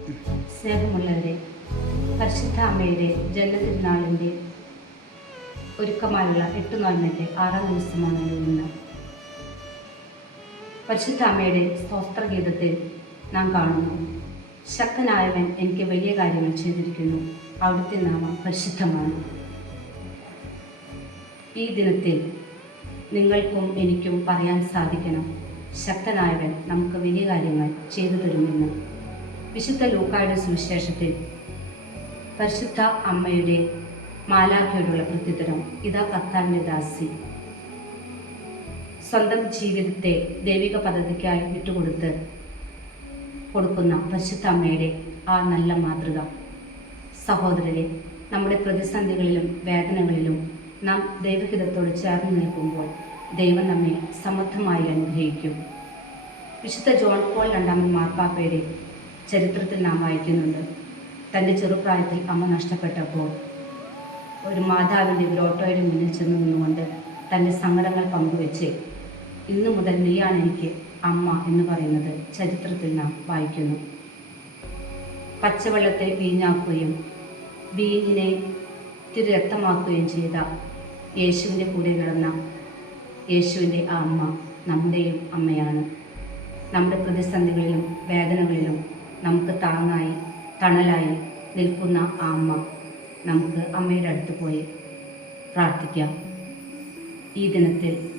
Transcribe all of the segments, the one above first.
സ്നേഹമുള്ളവരെ പരിശുദ്ധ അമ്മയുടെ ജന്മതിരുനാളിന്റെ ഒരുക്കമായുള്ള എട്ട് നോൽമന്റെ ആറാം ദിവസമാണ് നിന്ന് പരിശുദ്ധ അമ്മയുടെ സ്തോത്രഗീതത്തിൽ നാം കാണുന്നു ശക്തനായവൻ എനിക്ക് വലിയ കാര്യങ്ങൾ ചെയ്തിരിക്കുന്നു. അവിടുത്തെ നാമം പരിശുദ്ധമാണ്. ഈ ദിനത്തിൽ നിങ്ങൾക്കും എനിക്കും പറയാൻ സാധിക്കണം ശക്തനായവൻ നമുക്ക് വലിയ കാര്യങ്ങൾ ചെയ്തു തരുമെന്ന്. വിശുദ്ധ ലൂക്കായുടെ സുവിശേഷത്തിൽ പരിശുദ്ധ അമ്മയുടെ മാലാഖയോടുള്ള പ്രത്യുത്തരം ഇതാ കർത്താവിന്റെ ദാസി. സ്വന്തം ജീവിതത്തെ ദൈവിക പദ്ധതിക്കായി വിട്ടുകൊടുത്ത് കൊടുക്കുന്ന പരിശുദ്ധ അമ്മയുടെ ആ നല്ല മാതൃക. സഹോദരരെ നമ്മുടെ പ്രതിസന്ധികളിലും വേദനകളിലും നാം ദൈവഹിതത്തോട് ചേർന്ന് നിൽക്കുമ്പോൾ ദൈവം നമ്മെ സമർത്ഥമായി അനുഗ്രഹിക്കും. വിശുദ്ധ ജോൺ പോൾ രണ്ടാമൻ മാർപ്പാപ്പയുടെ ചരിത്രത്തിൽ നാം വായിക്കുന്നുണ്ട്. തന്റെ ചെറുപ്രായത്തിൽ അമ്മ നഷ്ടപ്പെട്ടപ്പോൾ ഒരു മാതാവിന്റെ ഒരു ഓട്ടോയുടെ മുന്നിൽ ചെന്ന് നിന്നുകൊണ്ട് തന്റെ സങ്കടങ്ങൾ പങ്കുവെച്ച് ഇന്നു മുതൽ നീയാണ് എനിക്ക് അമ്മ എന്ന് പറയുന്നത് ചരിത്രത്തിൽ നാം വായിക്കുന്നു. പച്ചവെള്ളത്തെ വീഞ്ഞാക്കുകയും വീഞ്ഞിനെ തിരു രക്തമാക്കുകയും ചെയ്ത യേശുവിന്റെ കൂടെ കിടന്ന യേശുവിന്റെ ആ അമ്മ നമ്മുടെയും അമ്മയാണ്. നമ്മുടെ പ്രതിസന്ധികളിലും വേദനകളിലും നമുക്ക് താങ്ങായി തണലായി നിൽക്കുന്ന ആ അമ്മ നമുക്ക് അമ്മയുടെ അടുത്ത് പോയി പ്രാർത്ഥിക്കാം. ഈ ദിനത്തിൽ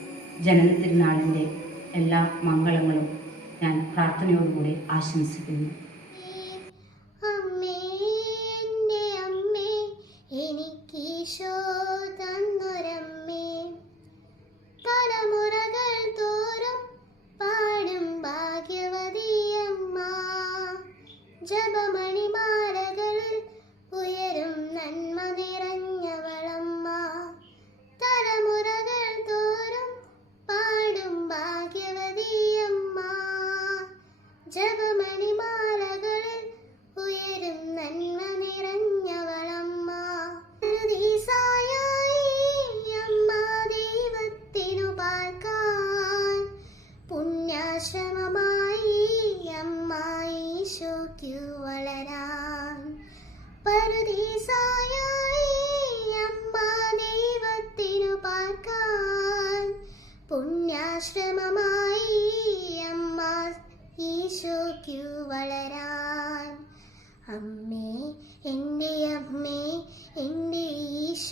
ജനന തിരുനാളിന്റെ എല്ലാ മംഗളങ്ങളും ഞാൻ പ്രാർത്ഥനയോടുകൂടി ആശംസിക്കുന്നു. എനിക്കീശോ തന്നൊരമ്മേ. തലമുറകൾ ജപമണിമാലകളിൽ ഉയരും നന്മ നിറഞ്ഞവളമ്മ. പുണ്യാശ്രമമായി അമ്മ ഈശോക്കു വളരാൻ. അമ്മേ എന്റെ അമ്മേ എന്റെ ഈശോ